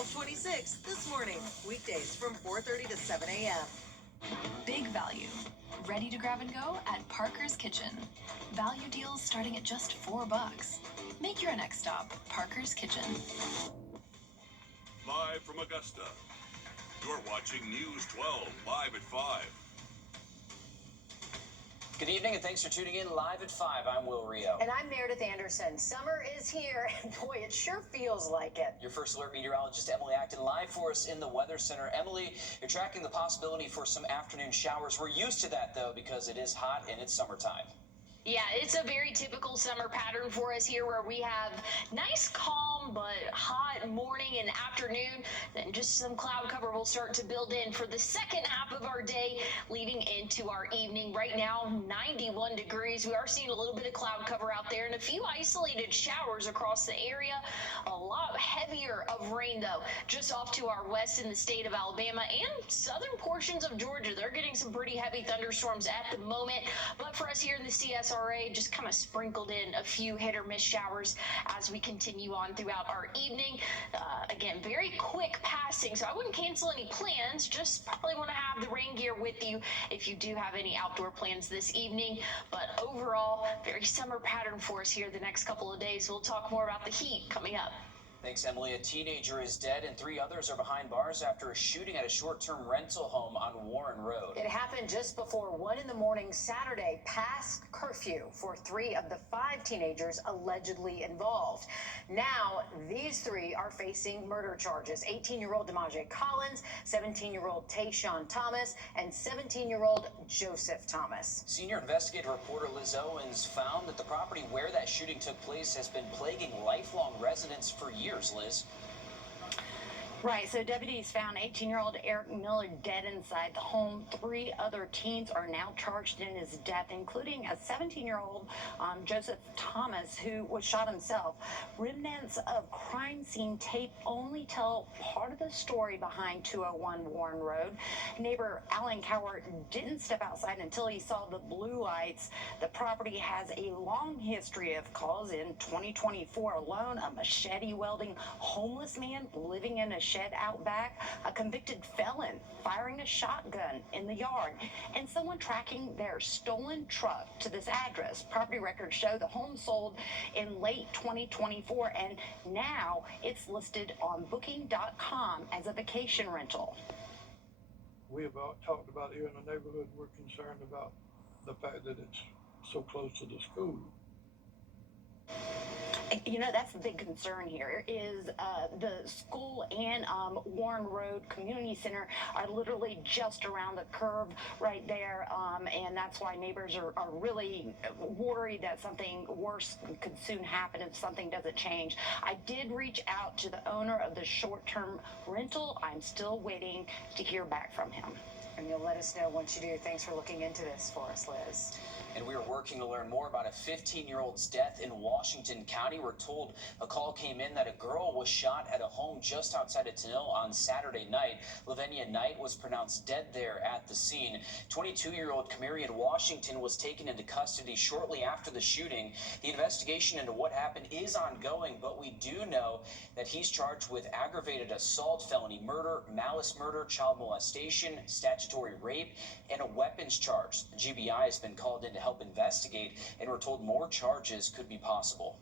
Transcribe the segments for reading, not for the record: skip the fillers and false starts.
South 26th this morning, weekdays from 4:30 to 7 a.m. Big value. Ready to grab and go at Parker's Kitchen. Value deals starting at just $4. Make your next stop Parker's Kitchen. Live from Augusta, you're watching News 12 live at 5. Good evening and thanks for tuning in live at 5. I'm Will Rio. And I'm Meredith Anderson. Summer is here, and boy, it sure feels like it. Your first alert meteorologist, Emily Acton, live for us in the Weather Center. Emily, you're tracking the possibility for some afternoon showers. We're used to that, though, because it is hot and it's summertime. Yeah, it's a very typical summer pattern for us here where we have nice, calm, but hot morning and afternoon. Then just some cloud cover will start to build in for the second half of our day leading into our evening. Right now, 91 degrees. We are seeing a little bit of cloud cover out there and a few isolated showers across the area. A lot heavier of rain, though, just off to our west in the state of Alabama and southern portions of Georgia. They're getting some pretty heavy thunderstorms at the moment. But for us here in the CSRA, just kind of sprinkled in a few hit or miss showers as we continue on throughout our evening. Again, very quick passing, so I wouldn't cancel any plans. Just probably want to have the rain gear with you if you do have any outdoor plans this evening. But overall, very summer pattern for us here the next couple of days. We'll talk more about the heat coming up. Thanks, Emily. A teenager is dead and 3 others are behind bars after a shooting at a short-term rental home on Warren Road. It happened just before 1 in the morning Saturday, past curfew, for 3 of the 5 teenagers allegedly involved. Now, these 3 are facing murder charges. 18-year-old DeMaje Collins, 17-year-old Tayshawn Thomas, and 17-year-old Joseph Thomas. Senior investigative reporter Liz Owens found that the property where that shooting took place has been plaguing lifelong residents for years. Liz. Right, so deputies found 18-year-old Eric Miller dead inside the home. 3 other teens are now charged in his death, including a 17-year-old Joseph Thomas, who was shot himself. Remnants of crime scene tape only tell part of the story behind 201 Warren Road. Neighbor Alan Cowart didn't step outside until he saw the blue lights. The property has a long history of calls. In 2024 alone, a machete-wielding homeless man living in a shed out back, a convicted felon firing a shotgun in the yard, and someone tracking their stolen truck to this address. Property records show the home sold in late 2024, and now it's listed on booking.com as a vacation rental. We have talked about here in the neighborhood, we're concerned about the fact that it's so close to the school. You know, that's the big concern here is the school and Warren Road Community Center are literally just around the curve right there. And that's why neighbors are really worried that something worse could soon happen if something doesn't change. I did reach out to the owner of the short-term rental. I'm still waiting to hear back from him. And you'll let us know once you do. Thanks for looking into this for us, Liz. And we are working to learn more about a 15-year-old's death in Washington County. We're told a call came in that a girl was shot at a home just outside of Tennille on Saturday night. Lavinia Knight was pronounced dead there at the scene. 22-year-old Camarian Washington was taken into custody shortly after the shooting. The investigation into what happened is ongoing, but we do know that he's charged with aggravated assault, felony murder, malice murder, child molestation, statutory rape, and a weapons charge. The GBI has been called in to help investigate, and we're told more charges could be possible.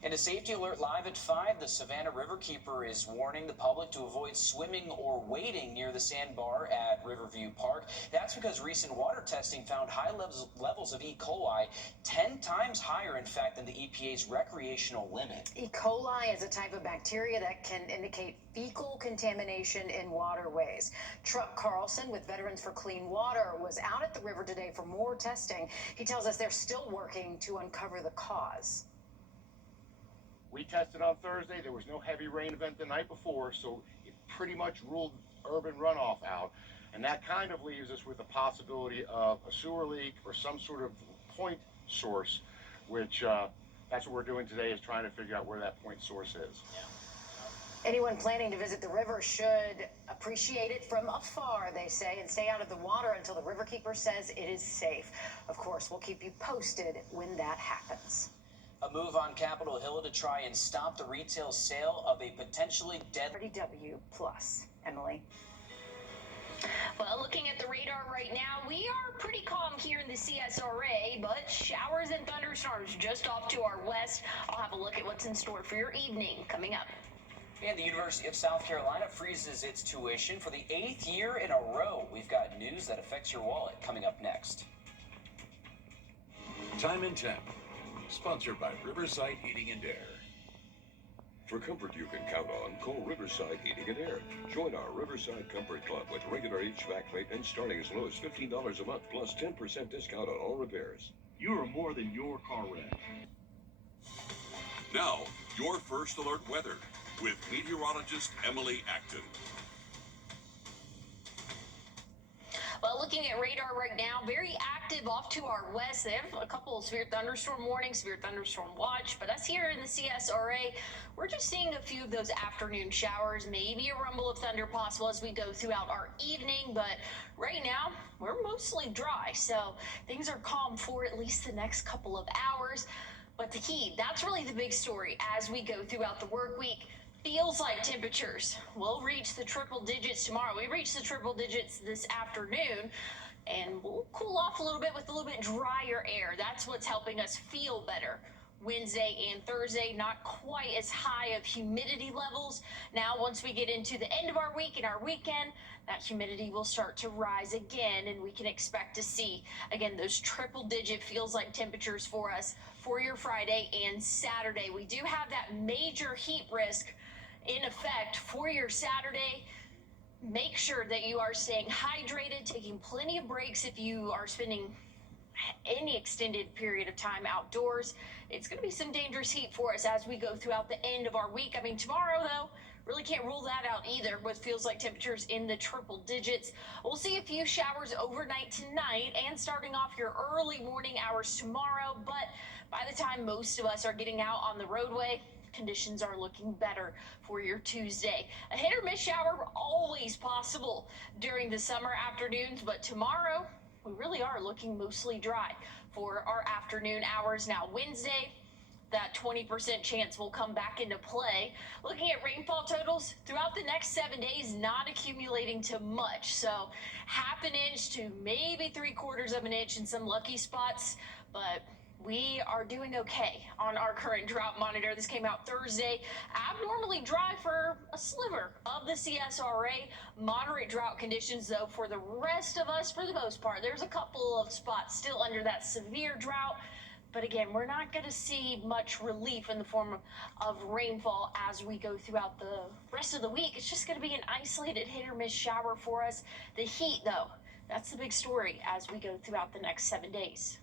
And a safety alert live at 5. The Savannah Riverkeeper is warning the public to avoid swimming or wading near the sandbar at Riverview Park. That's because recent water testing found high levels of E. coli, 10 times higher, in fact, than the EPA's recreational limit. E. coli is a type of bacteria that can indicate fecal contamination in waterways. Truck Carlson with Veterans for Clean Water was out at the river today for more testing. He tells us they're still working to uncover the cause. We tested on Thursday. There was no heavy rain event the night before, so it pretty much ruled urban runoff out. And that kind of leaves us with the possibility of a sewer leak or some sort of point source, which that's what we're doing today, is trying to figure out where that point source is. Anyone planning to visit the river should appreciate it from afar, they say, and stay out of the water until the riverkeeper says it is safe. Of course, we'll keep you posted when that happens. A move on Capitol Hill to try and stop the retail sale of a potentially deadly Wrdw plus. Emily. Well, looking at the radar right now, we are pretty calm here in the CSRA, but showers and thunderstorms just off to our west. I'll have a look at what's in store for your evening coming up. And the University of South Carolina freezes its tuition for the 8th year in a row. We've got news that affects your wallet coming up next. Time and Temp, sponsored by Riverside Heating and Air. For comfort you can count on, call Riverside Heating and Air. Join our Riverside Comfort Club with regular HVAC maintenance starting as low as $15 a month plus 10% discount on all repairs. You are more than your car wreck. Now, your first alert weather with meteorologist Emily Acton. Well, looking at radar right now, very active off to our west. They have a couple of severe thunderstorm warnings, severe thunderstorm watch, but us here in the CSRA, we're just seeing a few of those afternoon showers, maybe a rumble of thunder possible as we go throughout our evening, but right now we're mostly dry, so things are calm for at least the next couple of hours. But the heat, that's really the big story as we go throughout the work week. Feels like temperatures will reach the triple digits tomorrow. We reach the triple digits this afternoon, and we'll cool off a little bit with a little bit drier air. That's what's helping us feel better. Wednesday and Thursday, not quite as high of humidity levels. Now, once we get into the end of our week and our weekend, that humidity will start to rise again, and we can expect to see, again, those triple-digit feels like temperatures for us for your Friday and Saturday. We do have that major heat risk in effect for your Saturday. Make sure that you are staying hydrated, taking plenty of breaks if you are spending any extended period of time outdoors. It's going to be some dangerous heat for us as we go throughout the end of our week. I mean, tomorrow, though, really can't rule that out either with feels like temperatures in the triple digits. We'll see a few showers overnight tonight and starting off your early morning hours tomorrow, but by the time most of us are getting out on the roadway, conditions are looking better for your Tuesday. A hit or miss shower always possible during the summer afternoons, but tomorrow we really are looking mostly dry for our afternoon hours. Now Wednesday, that 20% chance will come back into play. Looking at rainfall totals throughout the next 7 days, not accumulating to much. So half an inch to maybe 3/4 of an inch in some lucky spots, but we are doing okay on our current drought monitor. This came out Thursday. Abnormally dry for a sliver of the CSRA. Moderate drought conditions, though, for the rest of us for the most part. There's a couple of spots still under that severe drought. But again, we're not going to see much relief in the form of rainfall as we go throughout the rest of the week. It's just going to be an isolated hit or miss shower for us. The heat, though, that's the big story as we go throughout the next 7 days.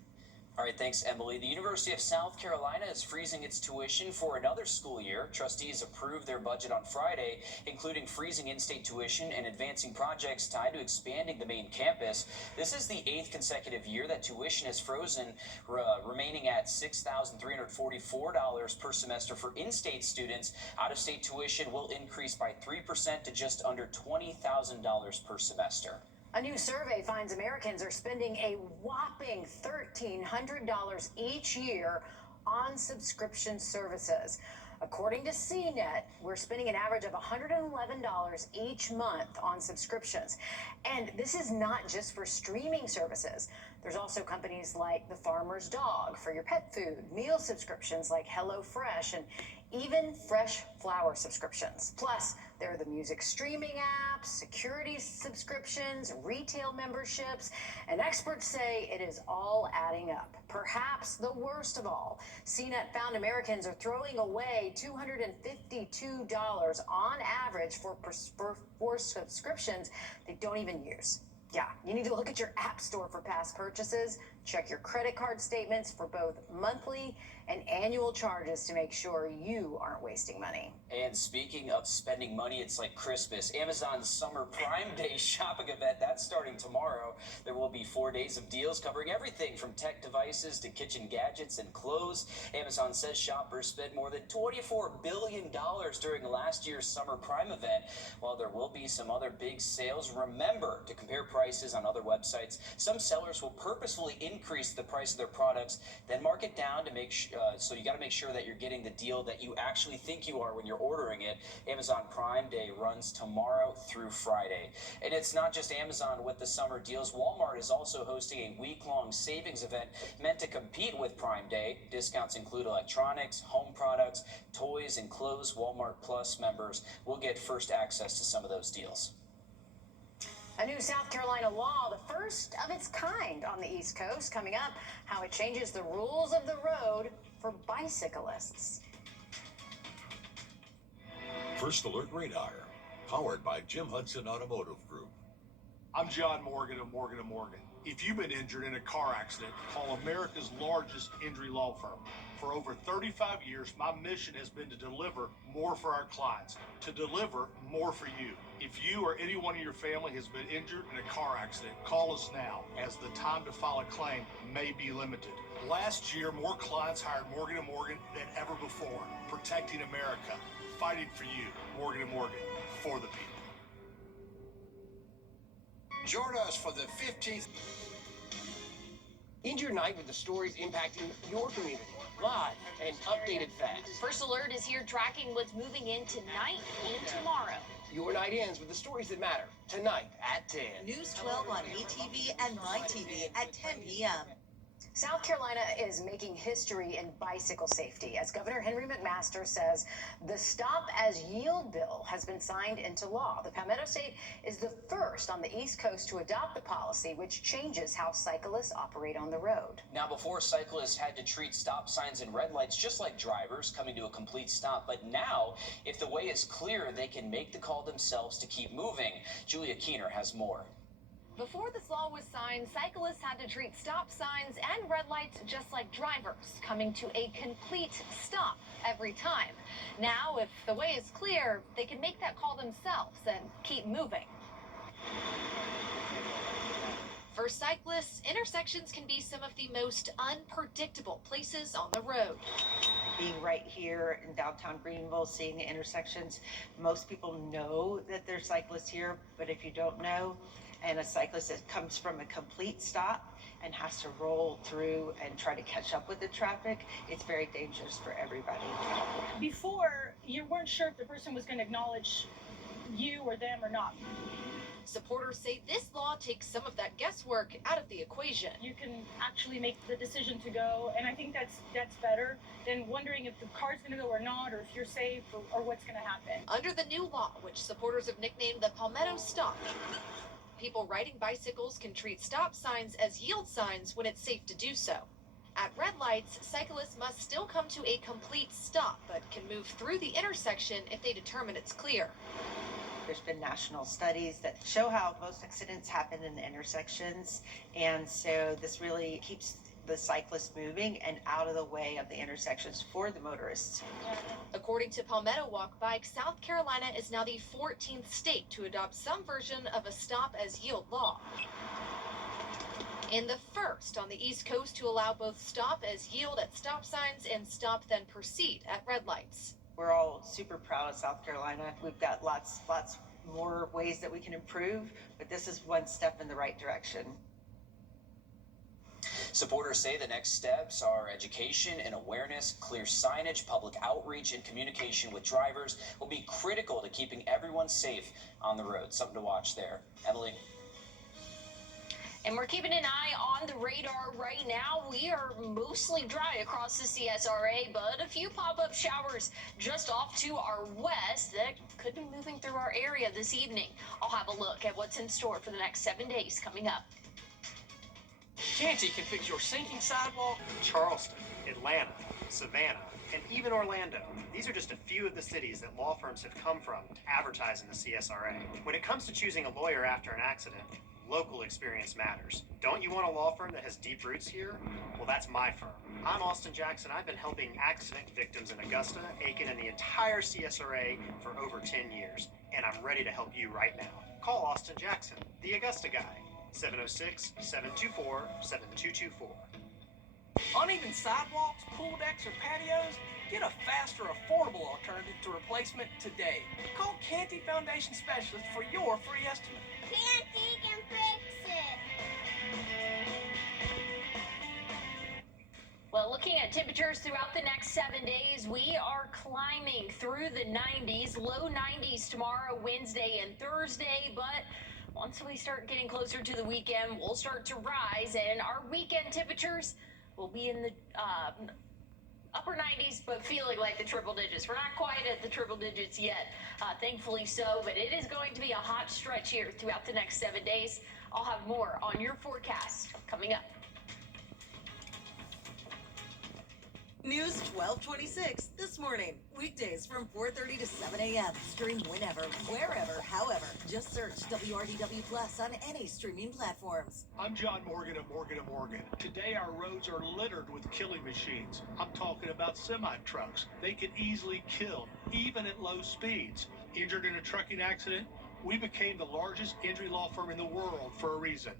All right, thanks, Emily. The University of South Carolina is freezing its tuition for another school year. Trustees approved their budget on Friday, including freezing in-state tuition and advancing projects tied to expanding the main campus. This is the 8th consecutive year that tuition is frozen, remaining at $6,344 per semester for in-state students. Out-of-state tuition will increase by 3% to just under $20,000 per semester. A new survey finds Americans are spending a whopping $1,300 each year on subscription services. According to CNET, we're spending an average of $111 each month on subscriptions. And this is not just for streaming services. There's also companies like The Farmer's Dog for your pet food, meal subscriptions like HelloFresh, and even fresh flower subscriptions. Plus, there are the music streaming apps, security subscriptions, retail memberships, and experts say it is all adding up. Perhaps the worst of all, CNET found Americans are throwing away $252 on average for subscriptions they don't even use. Yeah, you need to look at your app store for past purchases, check your credit card statements for both monthly and annual charges to make sure you aren't wasting money. And speaking of spending money, it's like Christmas. Amazon's Summer Prime Day shopping event, that's starting tomorrow. There will be 4 days of deals covering everything from tech devices to kitchen gadgets and clothes. Amazon says shoppers spent more than $24 billion during last year's Summer Prime event. While there will be some other big sales, remember to compare prices on other websites. Some sellers will purposefully increase the price of their products, then mark it down to make so you got to make sure that you're getting the deal that you actually think you are when you're ordering it. Amazon Prime Day runs tomorrow through Friday. And it's not just Amazon with the summer deals. Walmart is also hosting a week-long savings event meant to compete with Prime Day. Discounts include electronics, home products, toys, and clothes. Walmart Plus members will get first access to some of those deals. A new South Carolina law, the first of its kind on the East Coast, coming up, how it changes the rules of the road for bicyclists. First Alert Radar, powered by Jim Hudson Automotive Group. I'm John Morgan of Morgan & Morgan. If you've been injured in a car accident, call America's largest injury law firm. For over 35 years, my mission has been to deliver more for our clients, to deliver more for you. If you or anyone in your family has been injured in a car accident, call us now, as the time to file a claim may be limited. Last year, more clients hired Morgan & Morgan than ever before, protecting America, fighting for you. Morgan & Morgan, for the people. Join us for the 15th End Your Night with the stories impacting your community. Live and updated fast. First Alert is here tracking what's moving in tonight and tomorrow. Your night ends with the stories that matter. Tonight at 10. News 12 on ETV and MyTV at 10 p.m. South Carolina is making history in bicycle safety as Governor Henry McMaster says the Stop as Yield bill has been signed into law. The Palmetto State is the first on the East Coast to adopt the policy, which changes how cyclists operate on the road. Now, before, cyclists had to treat stop signs and red lights just like drivers coming to a complete stop. But now, if the way is clear, they can make the call themselves to keep moving. Julia Keener has more. Before this law was signed, cyclists had to treat stop signs and red lights just like drivers, coming to a complete stop every time. Now, if the way is clear, they can make that call themselves and keep moving. For cyclists, intersections can be some of the most unpredictable places on the road. Being right here in downtown Greenville, seeing the intersections, most people know that there's cyclists here, but if you don't know, and a cyclist that comes from a complete stop and has to roll through and try to catch up with the traffic, it's very dangerous for everybody. Before, you weren't sure if the person was going to acknowledge you or them or not. Supporters say this law takes some of that guesswork out of the equation. You can actually make the decision to go, and I think that's better than wondering if the car's going to go or not, or if you're safe, or what's going to happen. Under the new law, which supporters have nicknamed the Palmetto Stop, people riding bicycles can treat stop signs as yield signs when it's safe to do so. At red lights, cyclists must still come to a complete stop, but can move through the intersection if they determine it's clear. There's been national studies that show how most accidents happen in the intersections, and so this really keeps the cyclists moving and out of the way of the intersections for the motorists. According to Palmetto Walk Bike, South Carolina is now the 14th state to adopt some version of a stop as yield law. And the first on the East Coast to allow both stop as yield at stop signs and stop then proceed at red lights. We're all super proud of South Carolina. We've got lots more ways that we can improve, but this is one step in the right direction. Supporters say the next steps are education and awareness, clear signage, public outreach, and communication with drivers will be critical to keeping everyone safe on the road. Something to watch there. Emily? And we're keeping an eye on the radar right now. We are mostly dry across the CSRA, but a few pop-up showers just off to our west that could be moving through our area this evening. I'll have a look at what's in store for the next 7 days coming up. Janty can fix your sinking sidewalk. Charleston, Atlanta, Savannah, and even Orlando. These are just a few of the cities that law firms have come from to advertise in the CSRA. When it comes to choosing a lawyer after an accident, local experience matters. Don't you want a law firm that has deep roots here? Well, that's my firm. I'm Austin Jackson. I've been helping accident victims in Augusta, Aiken, and the entire CSRA for over 10 years, and I'm ready to help you right now. Call Austin Jackson, the Augusta guy. 706-724-7224. Uneven sidewalks, pool decks, or patios? Get a faster, affordable alternative to replacement today. Call Canty Foundation Specialist for your free estimate. Canty can fix it. Well, looking at temperatures throughout the next 7 days, we are climbing through the 90s, low 90s tomorrow, Wednesday and Thursday, but once we start getting closer to the weekend, we'll start to rise, and our weekend temperatures will be in the upper 90s, but feeling like the triple digits. We're not quite at the triple digits yet, thankfully so, but it is going to be a hot stretch here throughout the next 7 days. I'll have more on your forecast coming up. News 1226 this morning. Weekdays from 4:30 to 7 a.m. Stream whenever, wherever, however. Just search WRDW Plus on any streaming platforms. I'm John Morgan of Morgan & Morgan. Today our roads are littered with killing machines. I'm talking about semi-trucks. They can easily kill, even at low speeds. Injured in a trucking accident? We became the largest injury law firm in the world for a reason.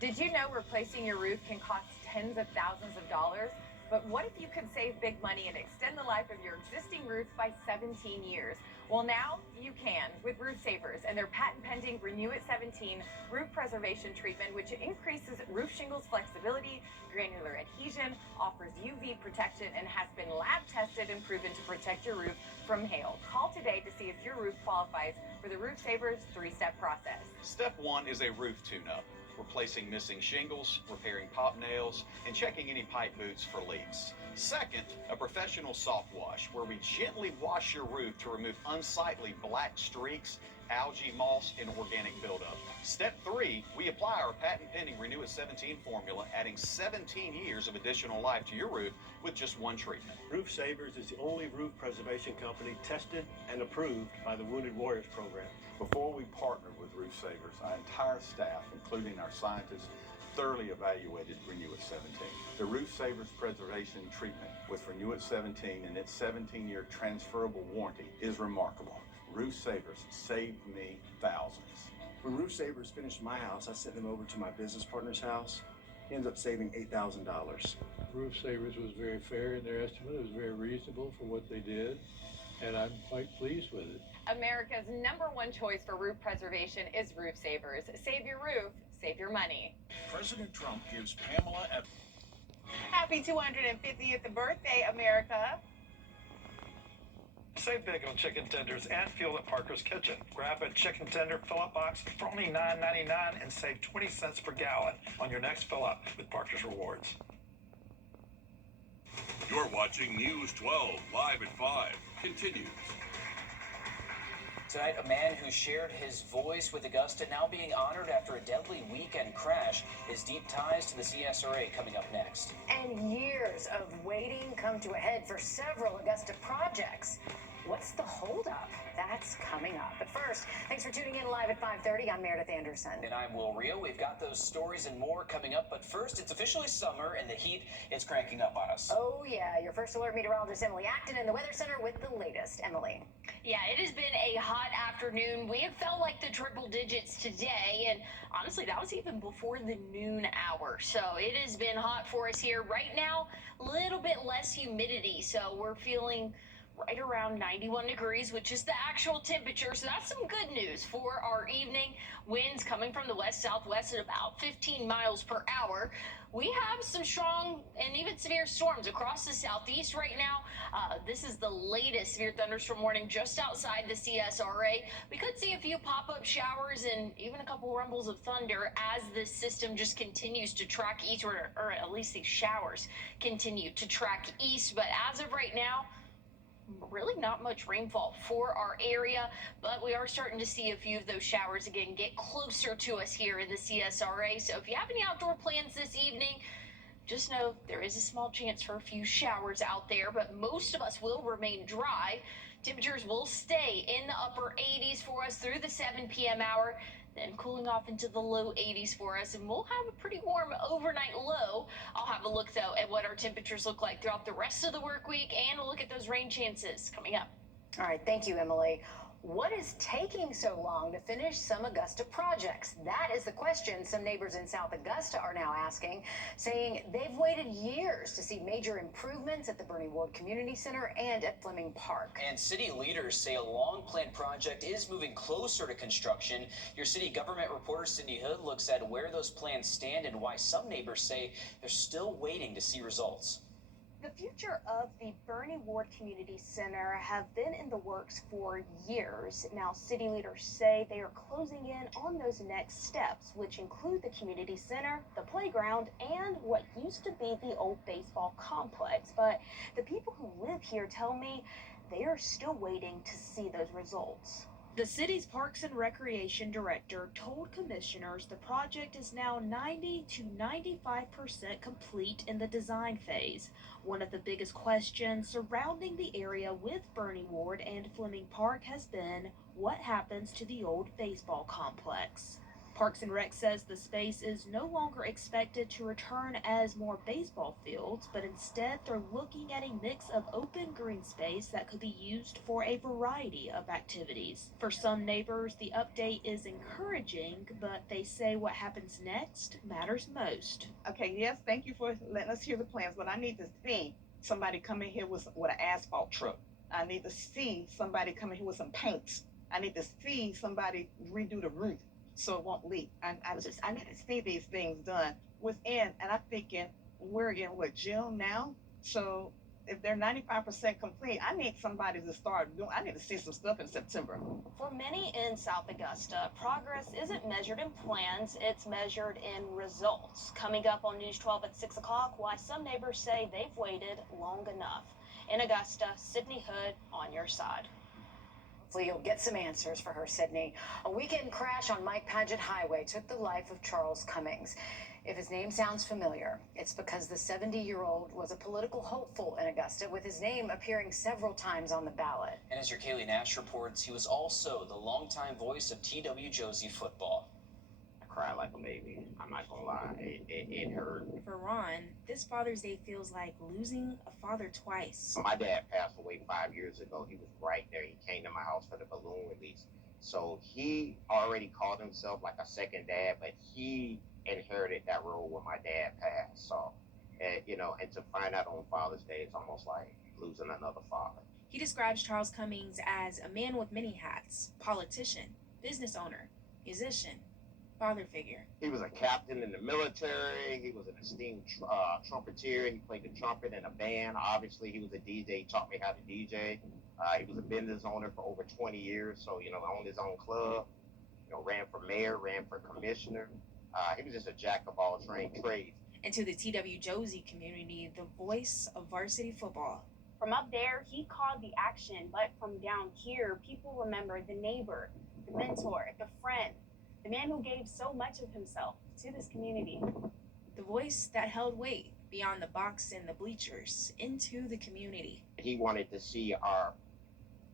Did you know replacing your roof can cost tens of thousands of dollars? But what if you could save big money and extend the life of your existing roof by 17 years? Well, now you can with Roof Savers and their patent-pending Renew It 17 roof preservation treatment, which increases roof shingles flexibility, granular adhesion, offers UV protection, and has been lab-tested and proven to protect your roof from hail. Call today to see if your roof qualifies for the Roof Savers 3-step process. Step 1 is a roof tune-up. Replacing missing shingles, repairing pop nails, and checking any pipe boots for leaks. Second, a professional soft wash, where we gently wash your roof to remove unsightly black streaks, algae, moss, and organic buildup. Step 3, we apply our patent-pending Renew It 17 formula, adding 17 years of additional life to your roof with just one treatment. Roof Savers is the only roof preservation company tested and approved by the Wounded Warriors Program. Before we partnered with Roof Savers, our entire staff, including our scientists, thoroughly evaluated Renew It 17. The Roof Savers preservation treatment with Renew It 17 and its 17-year transferable warranty is remarkable. Roof Savers saved me thousands. When Roof Savers finished my house, I sent them over to my business partner's house. He ended up saving $8,000. Roof Savers was very fair in their estimate. It was very reasonable for what they did, and I'm quite pleased with it. America's #1 choice for roof preservation is Roof Savers. Save your roof, save your money. President Trump gives Pamela a Happy 250th birthday, America. Save big on chicken tenders and fuel at Parker's Kitchen. Grab a chicken tender fill-up box for only $9.99 and save 20 cents per gallon on your next fill-up with Parker's Rewards. You're watching News 12 live at 5. Continues. Tonight, a man who shared his voice with Augusta now being honored after a deadly weekend crash. His deep ties to the CSRA coming up next. And years of waiting come to a head for several Augusta projects. What's the holdup? That's coming up. But first, thanks for tuning in live at 5:30. I'm Meredith Anderson. And I'm Will Rio. We've got those stories and more coming up. But first, it's officially summer and the heat is cranking up on us. Oh, yeah. Your first alert meteorologist, Emily Acton, in the Weather Center with the latest. Emily. Yeah, it has been a hot afternoon. We have felt like the triple digits today, and honestly, that was even before the noon hour. So it has been hot for us here. Right now, a little bit less humidity, so we're feeling right around 91 degrees, which is the actual temperature. So that's some good news for our evening. Winds coming from the west-southwest at about 15 miles per hour. We have some strong and even severe storms across the southeast right now. This is the latest severe thunderstorm warning just outside the CSRA. We could see a few pop-up showers and even a couple rumbles of thunder as this system just continues to track eastward, or at least these showers continue to track east. But as of right now, really not much rainfall for our area, but we are starting to see a few of those showers again get closer to us here in the CSRA. So if you have any outdoor plans this evening, just know there is a small chance for a few showers out there, but most of us will remain dry. Temperatures will stay in the upper 80s for us through the 7 p.m. hour. Then cooling off into the low 80s for us, and we'll have a pretty warm overnight low. I'll have a look, though, at what our temperatures look like throughout the rest of the work week, and we'll look at those rain chances coming up. All right, thank you, Emily. What is taking so long to finish some Augusta projects? That is the question some neighbors in South Augusta are now asking, saying they've waited years to see major improvements at the Bernie Ward Community Center and at Fleming Park. And city leaders say a long-planned project is moving closer to construction. Your city government reporter, Cindy Hood, looks at where those plans stand and why some neighbors say they're still waiting to see results. The future of the Bernie Ward Community Center have been in the works for years. Now, city leaders say they are closing in on those next steps, which include the community center, the playground, and what used to be the old baseball complex. But the people who live here tell me they are still waiting to see those results. The city's Parks and Recreation Director told commissioners the project is now 90 to 95% complete in the design phase. One of the biggest questions surrounding the area with Bernie Ward and Fleming Park has been what happens to the old baseball complex. Parks and Rec says the space is no longer expected to return as more baseball fields, but instead they're looking at a mix of open green space that could be used for a variety of activities. For some neighbors, the update is encouraging, but they say what happens next matters most. Okay, yes, thank you for letting us hear the plans, but I need to see somebody come in here with an asphalt truck. I need to see somebody come in here with some paints. I need to see somebody redo the roof so it won't leak. I need to see these things done within, and I'm thinking we're in June now? So if they're 95% complete, I need somebody to start doing, I need to see some stuff in September. For many in South Augusta, progress isn't measured in plans, it's measured in results. Coming up on News 12 at 6 o'clock, why some neighbors say they've waited long enough. In Augusta, Sydney Hood on your side. Hopefully you'll get some answers for her, Sydney. A weekend crash on Mike Paget Highway took the life of Charles Cummings. If his name sounds familiar, it's because the 70-year-old was a political hopeful in Augusta, with his name appearing several times on the ballot. And as your Kaylee Nash reports, he was also the longtime voice of TW Josie football. I cried like a baby. I'm not gonna lie, it hurt. For Ron, this Father's Day feels like losing a father twice. My dad passed away 5 years ago. He was right there. He came to my house for the balloon release. So he already called himself like a second dad, but he inherited that role when my dad passed. So, and to find out on Father's Day, it's almost like losing another father. He describes Charles Cummings as a man with many hats: politician, business owner, musician, father figure. He was a captain in the military. He was an esteemed trumpeter. He played the trumpet in a band. Obviously, he was a DJ. He taught me how to DJ. He was a business owner for over 20 years. So, owned his own club, ran for mayor, ran for commissioner. He was just a jack of all trades. And to the TW Josie community, the voice of varsity football. From up there, he called the action, but from down here, people remember the neighbor, the mentor, the friend, the man who gave so much of himself to this community. The voice that held weight beyond the box and the bleachers into the community. He wanted to see our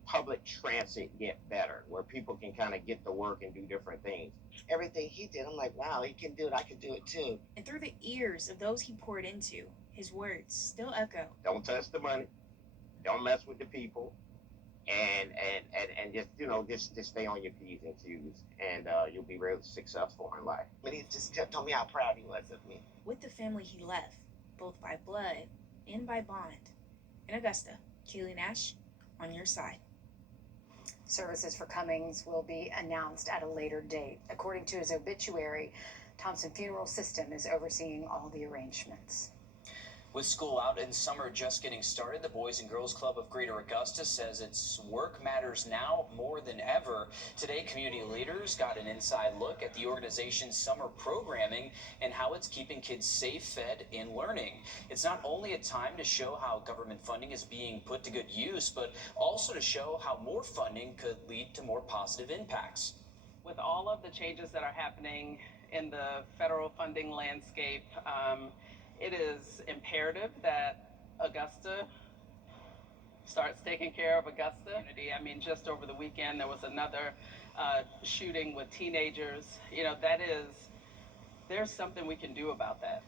public transit get better, where people can kind of get to work and do different things. Everything he did, I'm like, wow, he can do it, I can do it too. And through the ears of those he poured into, his words still echo. Don't touch the money, don't mess with the people, and just stay on your P's and Q's, and you'll be really successful in life. But he just told me how proud he was of me. With the family he left, both by blood and by bond. In Augusta, Kaylee Nash, on your side. Services for Cummings will be announced at a later date. According to his obituary, Thompson Funeral System is overseeing all the arrangements. With school out and summer just getting started, the Boys and Girls Club of Greater Augusta says its work matters now more than ever. Today, community leaders got an inside look at the organization's summer programming and how it's keeping kids safe, fed, and learning. It's not only a time to show how government funding is being put to good use, but also to show how more funding could lead to more positive impacts. With all of the changes that are happening in the federal funding landscape, it is imperative that Augusta starts taking care of Augusta. I mean, just over the weekend, there was another shooting with teenagers. There's something we can do about that.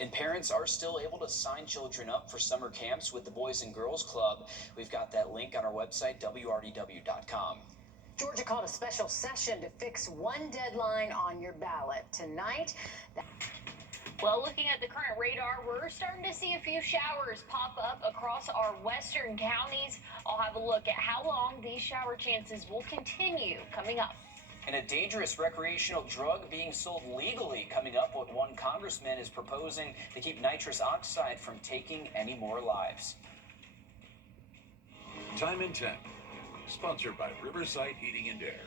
And parents are still able to sign children up for summer camps with the Boys and Girls Club. We've got that link on our website, wrdw.com. Georgia called a special session to fix one deadline on your ballot. Tonight, Well, looking at the current radar, we're starting to see a few showers pop up across our western counties. I'll have a look at how long these shower chances will continue coming up. And a dangerous recreational drug being sold legally. Coming up, what one congressman is proposing to keep nitrous oxide from taking any more lives. Time and Temp, sponsored by Riverside Heating and Air.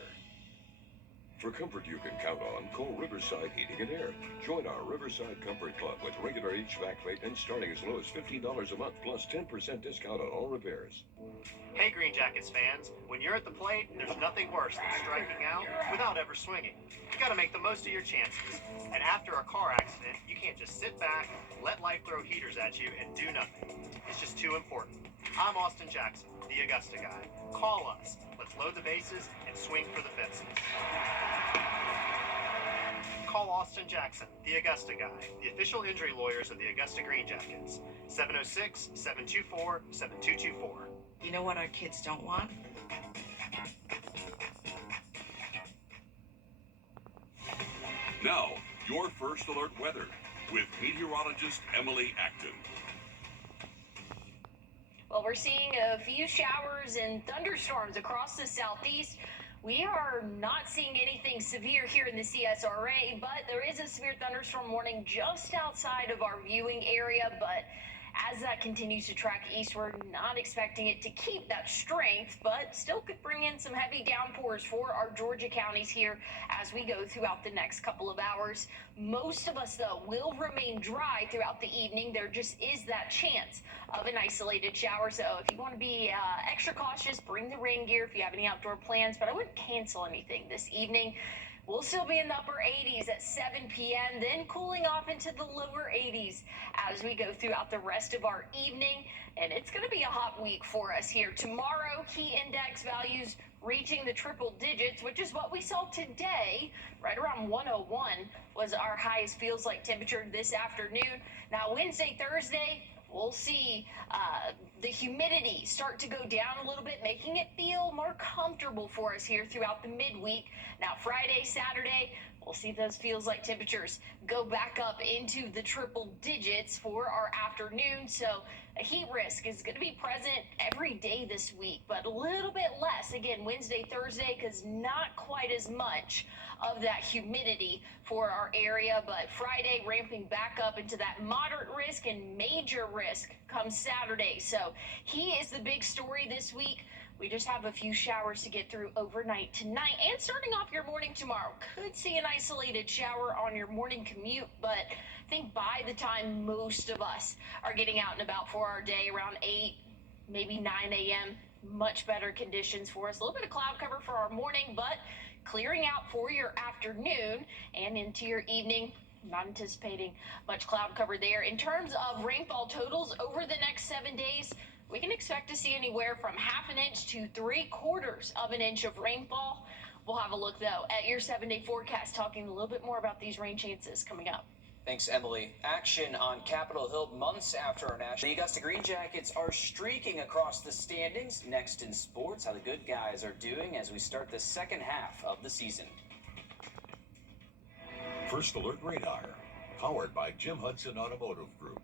For comfort you can count on, call Riverside Heating and Air. Join our Riverside Comfort Club with regular HVAC maintenance starting as low as $15 a month plus 10% discount on all repairs. Hey Green Jackets fans, when you're at the plate, there's nothing worse than striking out without ever swinging. You gotta make the most of your chances. And after a car accident, you can't just sit back, let life throw heaters at you, and do nothing. It's just too important. I'm Austin Jackson, the Augusta guy. Call us. Let's load the bases and swing for the fences. Call Austin Jackson, the Augusta guy, the official injury lawyers of the Augusta Green Jackets. 706-724-7224. You know what our kids don't want? Now, your First Alert weather with meteorologist Emily Acton. Well, we're seeing a few showers and thunderstorms across the southeast. We are not seeing anything severe here in the CSRA, but there is a severe thunderstorm warning just outside of our viewing area. But as that continues to track eastward, not expecting it to keep that strength, but still could bring in some heavy downpours for our Georgia counties here as we go throughout the next couple of hours. Most of us, though, will remain dry throughout the evening. There just is that chance of an isolated shower. So if you want to be extra cautious, bring the rain gear if you have any outdoor plans, but I wouldn't cancel anything this evening. We'll still be in the upper 80s at 7 p.m., then cooling off into the lower 80s as we go throughout the rest of our evening. And it's going to be a hot week for us here. Tomorrow, heat index values reaching the triple digits, which is what we saw today. Right around 101 was our highest feels like temperature this afternoon. Now, Wednesday, Thursday, we'll see the humidity start to go down a little bit, making it feel more comfortable for us here throughout the midweek. Now, Friday, Saturday, we'll see those feels like temperatures go back up into the triple digits for our afternoon. So a heat risk is going to be present every day this week, but a little bit less again Wednesday, Thursday, because not quite as much of that humidity for our area. But Friday ramping back up into that moderate risk and major risk come Saturday. So heat is the big story this week. We just have a few showers to get through overnight tonight and starting off your morning tomorrow. Could see an isolated shower on your morning commute, but I think by the time most of us are getting out and about for our day around 8, maybe 9 a.m., much better conditions for us. A little bit of cloud cover for our morning, but clearing out for your afternoon and into your evening. Not anticipating much cloud cover there. In terms of rainfall totals over the next 7 days, we can expect to see anywhere from 1/2 inch to 3/4 of an inch of rainfall. We'll have a look, though, at your 7-day forecast, talking a little bit more about these rain chances coming up. Thanks, Emily. Action on Capitol Hill months after our national. The Augusta Green Jackets are streaking across the standings. Next in sports, how the good guys are doing as we start the second half of the season. First Alert Radar, powered by Jim Hudson Automotive Group.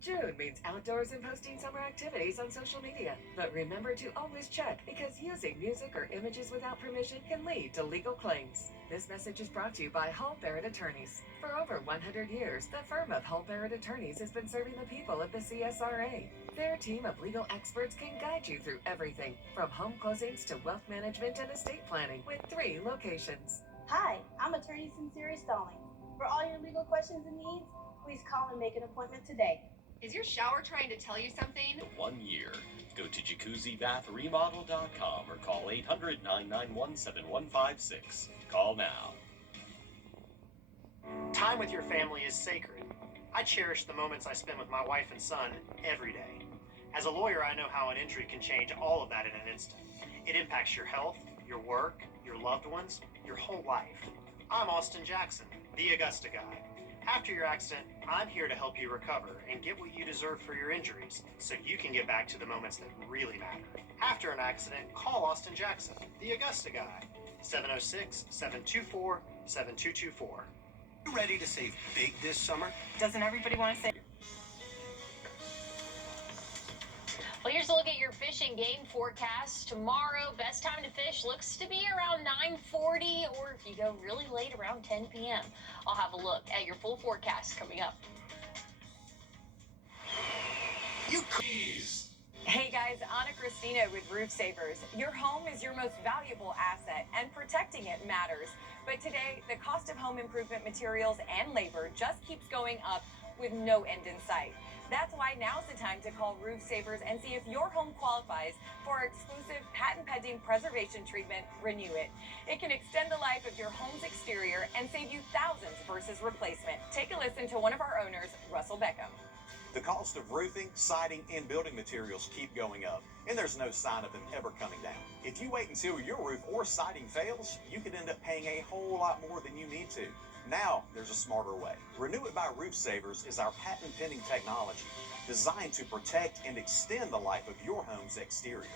June means outdoors and posting summer activities on social media. But remember to always check, because using music or images without permission can lead to legal claims. This message is brought to you by Hull Barrett Attorneys. For over 100 years, the firm of Hull Barrett Attorneys has been serving the people of the CSRA. Their team of legal experts can guide you through everything, from home closings to wealth management and estate planning, with 3 locations. Hi, I'm Attorney Sincere Stallings. For all your legal questions and needs, please call and make an appointment today. Is your shower trying to tell you something? 1 year. Go to jacuzzibathremodel.com or call 800-991-7156. Call now. Time with your family is sacred. I cherish the moments I spend with my wife and son every day. As a lawyer, I know how an injury can change all of that in an instant. It impacts your health, your work, your loved ones, your whole life. I'm Austin Jackson, the Augusta guy. After your accident, I'm here to help you recover and get what you deserve for your injuries so you can get back to the moments that really matter. After an accident, call Austin Jackson, the Augusta guy. 706-724-7224. You ready to save big this summer? Doesn't everybody want to say? Well, here's a look at your fishing game forecast. Tomorrow, best time to fish looks to be around 9:40, or if you go really late, around 10 p.m. I'll have a look at your full forecast coming up. Hey guys, Anna Christina with Roof Savers. Your home is your most valuable asset, and protecting it matters. But today, the cost of home improvement materials and labor just keeps going up with no end in sight. That's why now's the time to call Roof Savers and see if your home qualifies for our exclusive patent-pending preservation treatment, Renew It. It can extend the life of your home's exterior and save you thousands versus replacement. Take a listen to one of our owners, Russell Beckham. The cost of roofing, siding, and building materials keep going up, and there's no sign of them ever coming down. If you wait until your roof or siding fails, you could end up paying a whole lot more than you need to. Now, there's a smarter way. Renew It by Roof Savers is our patent-pending technology designed to protect and extend the life of your home's exterior.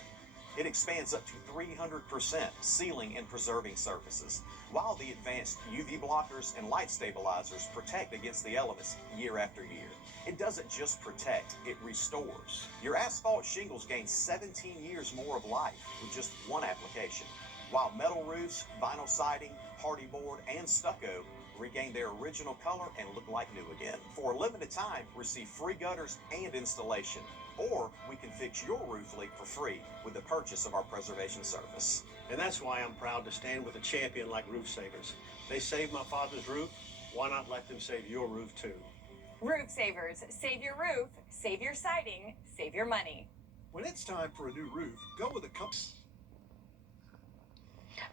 It expands up to 300%, sealing and preserving surfaces, while the advanced UV blockers and light stabilizers protect against the elements year after year. It doesn't just protect, it restores. Your asphalt shingles gain 17 years more of life with just one application, while metal roofs, vinyl siding, hardy board, and stucco regain their original color and look like new again. For a limited time, receive free gutters and installation, or we can fix your roof leak for free with the purchase of our preservation service. And that's why I'm proud to stand with a champion like Roof Savers. They saved my father's roof. Why not let them save your roof too? Roof Savers, save your roof, save your siding, save your money. When it's time for a new roof, go with a company.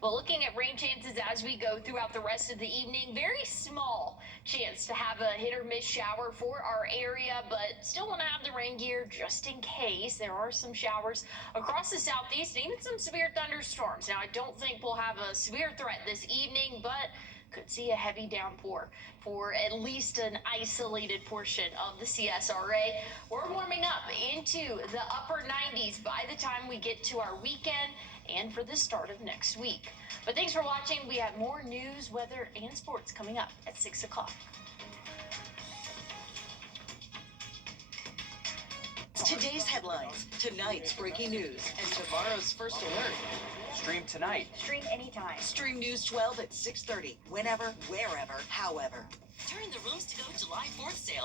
Well, looking at rain chances as we go throughout the rest of the evening, very small chance to have a hit or miss shower for our area, but still want to have the rain gear just in case. There are some showers across the southeast, even some severe thunderstorms. Now, I don't think we'll have a severe threat this evening, but could see a heavy downpour for at least an isolated portion of the CSRA. We're warming up into the upper 90s by the time we get to our weekend and for the start of next week. But thanks for watching. We have more news, weather, and sports coming up at 6 o'clock. Today's headlines, tonight's breaking news, and tomorrow's first alert. Stream tonight. Stream anytime. Stream News 12 at 6:30, whenever, wherever, however. Turn the rooms to go July 4th sale